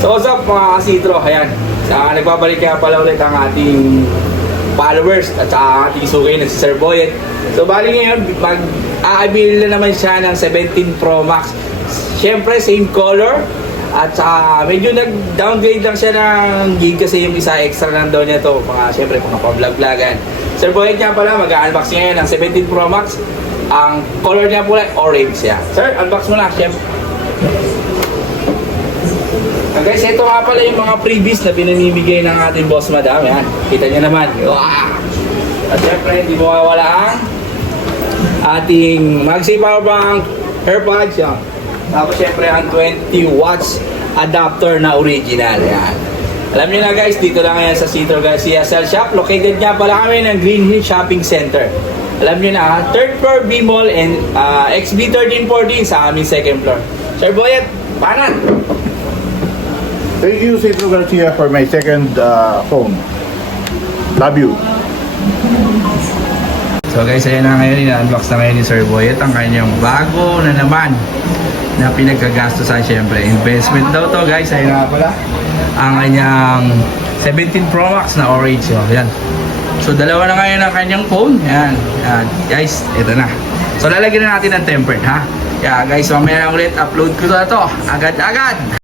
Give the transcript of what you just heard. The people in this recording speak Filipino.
So what's up mga kasitro, ayan. Nagbabalik kaya pala ulit ang ating followers at saka ang ating sukay na si Sir Boyet. So bali ngayon, mag-aabili na naman siya ng 17 Pro Max. Siyempre, same color. At saka medyo nag-downgrade lang siya ng gig kasi yung isa extra lang daw niya to. Siyempre, mga pa-vlog-vlogan. Sir Boyet nga pala, mag-unbox ngayon ng 17 Pro Max. Ang color niya pula, orange siya. Sir, unbox mo na, siyempre. Guys, ito nga pala yung mga freebies na pinamimigay ng ating boss madam. Yan, kita nyo naman. Wow! At syempre, hindi mawawala ang ating MagSafe Power Bank AirPods. Yan. Tapos syempre, ang 20 watts adapter na original. Yan. Alam nyo na guys, dito lang yan sa Citro Garcia Cell Shop. Located nga pala kami ng Green Hill Shopping Center. Alam nyo na, 3rd floor B-Mall and XB 1314 sa aming 2nd floor. Sir Boyet, panan! Thank you, Citro Garcia, for my second phone. Love you. So guys, ayan na ngayon, ina-unbox na ngayon ni Sir Boyet ang kanyang bago na naman na pinagkagastosan. Siyempre, investment daw to guys. Ayan na pala ang kanyang 17 Pro Max na orange. So, ayan. So dalawa na ngayon ang kanyang phone. Ayan. Ayan. Guys, ito na. So lalagyan na natin ng tempered ha. Kaya guys, mamaya ulit upload ko na to agad-agad.